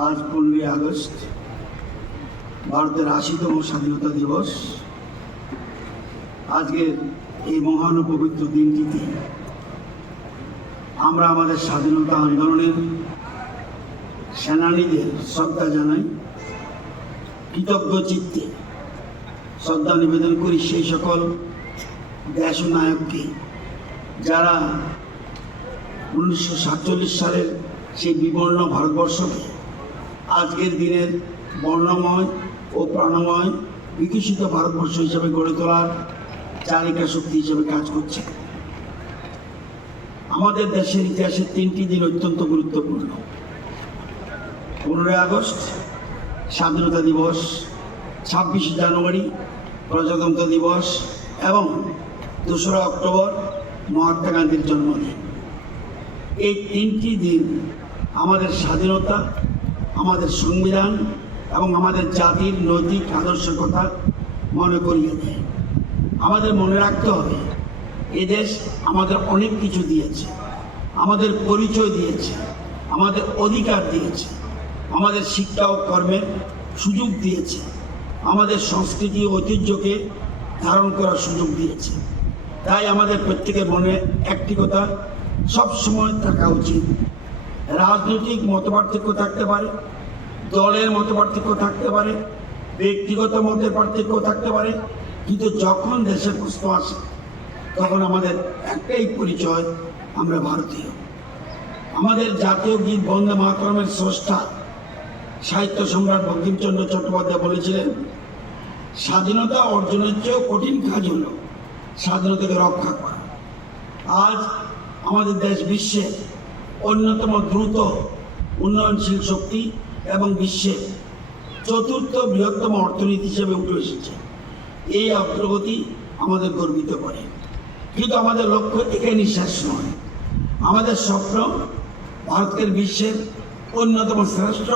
आज 15 আগস্ট ভারতের 80তম স্বাধীনতা দিবস। আজকের এই মহান ও পবিত্র দিনটিতে আমরা আমাদের স্বাধীনতা আন্দোলনের সেনানীদের শ্রদ্ধা জানাই, কৃতজ্ঞ চিত্তে শ্রদ্ধা নিবেদন করি সেই সকল দেশনায়ককে যারা 1947 সালের সেই বিবর্ণ ভারতবর্ষকে আজকের দিনের বর্ণময় ও প্রাণময় বিকশিত ভারতবর্ষ হিসেবে গড়ে তোলার চালিকা শক্তি হিসেবে কাজ করছে। আমাদের দেশের ইতিহাসে 3টি দিন অত্যন্ত গুরুত্বপূর্ণ: 15 আগস্ট স্বাধীনতা দিবস, 26 জানুয়ারি প্রজাতন্ত্র দিবস এবং 2রা অক্টোবর মহাত্মা গান্ধীর জন্মদিন। এই 3টি দিন আমাদের স্বাধীনতা, আমাদের সংবিধান এবং আমাদের জাতির নৈতিক আদর্শের কথা মনে করিয়ে দেয়। আমাদের মনে রাখতে হবে, এদেশ আমাদের অনেক কিছু দিয়েছে, আমাদের পরিচয় দিয়েছে, আমাদের অধিকার দিয়েছে, আমাদের শিক্ষা ও কর্মের সুযোগ দিয়েছে, আমাদের সংস্কৃতি ও ঐতিহ্যকে ধারণ করার সুযোগ দিয়েছে। তাই আমাদের প্রত্যেকের মনে একটি কথা সবসময় থাকা উচিত: রাজনৈতিক মতপার্থক্য থাকতে পারে, দলের মতপার্থক্য থাকতে পারে, ব্যক্তিগত মতের পার্থক্য থাকতে পারে, কিন্তু যখন দেশের প্রশ্ন আসে তখন আমাদের একটাই পরিচয়, আমরা ভারতীয়। আমাদের জাতীয় গীত বন্দে মাতরমের স্রষ্টা সাহিত্য সম্রাট বঙ্কিমচন্দ্র চট্টোপাধ্যায় বলেছিলেন, স্বাধীনতা অর্জনের চেয়েও কঠিন কাজ হলো স্বাধীনতাকে রক্ষা করা। আজ আমাদের দেশ বিশ্বের অন্যতম দ্রুত উন্নয়নশীল শক্তি এবং বিশ্বের 4র্থ বৃহত্তম অর্থনীতি হিসেবে উঠে এসেছে। এই অগ্রগতি আমাদের গর্বিত করে, কিন্তু আমাদের লক্ষ্য এখানেই শেষ নয়। আমাদের স্বপ্ন ভারতকে বিশ্বের অন্যতম শ্রেষ্ঠ,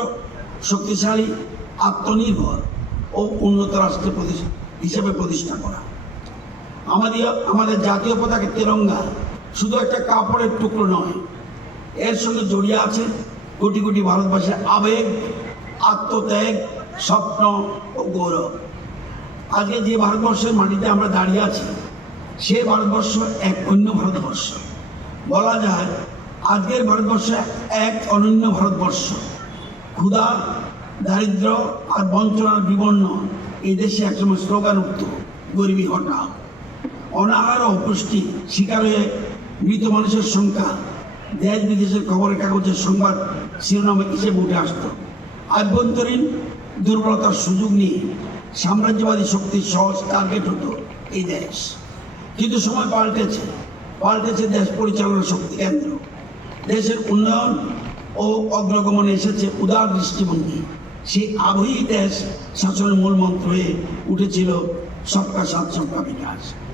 শক্তিশালী, আত্মনির্ভর ও উন্নত রাষ্ট্র হিসেবে প্রতিষ্ঠা করা। আমাদের জাতীয় পতাকা তিরঙ্গা শুধু একটা কাপড়ের টুকরো নয়, এর সঙ্গে জড়িয়ে আছে কোটি কোটি ভারতবাসীর আবেগ, আত্মত্যাগ, স্বপ্ন ও গৌরব। আজকে যে ভারতবর্ষের মাটিতে আমরা দাঁড়িয়ে আছি, সে ভারতবর্ষ এক অন্য ভারতবর্ষ। বলা যায় আজকের ভারতবর্ষ এক অনন্য ভারতবর্ষ। ক্ষুধা, দারিদ্র আর বঞ্চনার বিবর্ণ এই দেশে একসময় স্লোগান উঠত, গরিবি হটাও। অনাহার ও অপুষ্টি শিকার হয়ে মৃত মানুষের সংখ্যা দেশ বিদেশের খবরের কাগজের সংবাদ শিরোনামে হিসেবে উঠে আসত। আভ্যন্তরীণ দুর্বলতার সুযোগ নিয়ে সাম্রাজ্যবাদী শক্তির সহজ টার্গেট হতো এই দেশ। কিন্তু সময় পাল্টেছে দেশ পরিচালনার শক্তি কেন্দ্র। দেশের উন্নয়ন ও অগ্রগমনে এসেছে উদার দৃষ্টিভঙ্গি। সেই আবহেই দেশ শাসনের মূল মন্ত্র হয়ে উঠেছিল সবকা সাথ সবকা বিকাশ।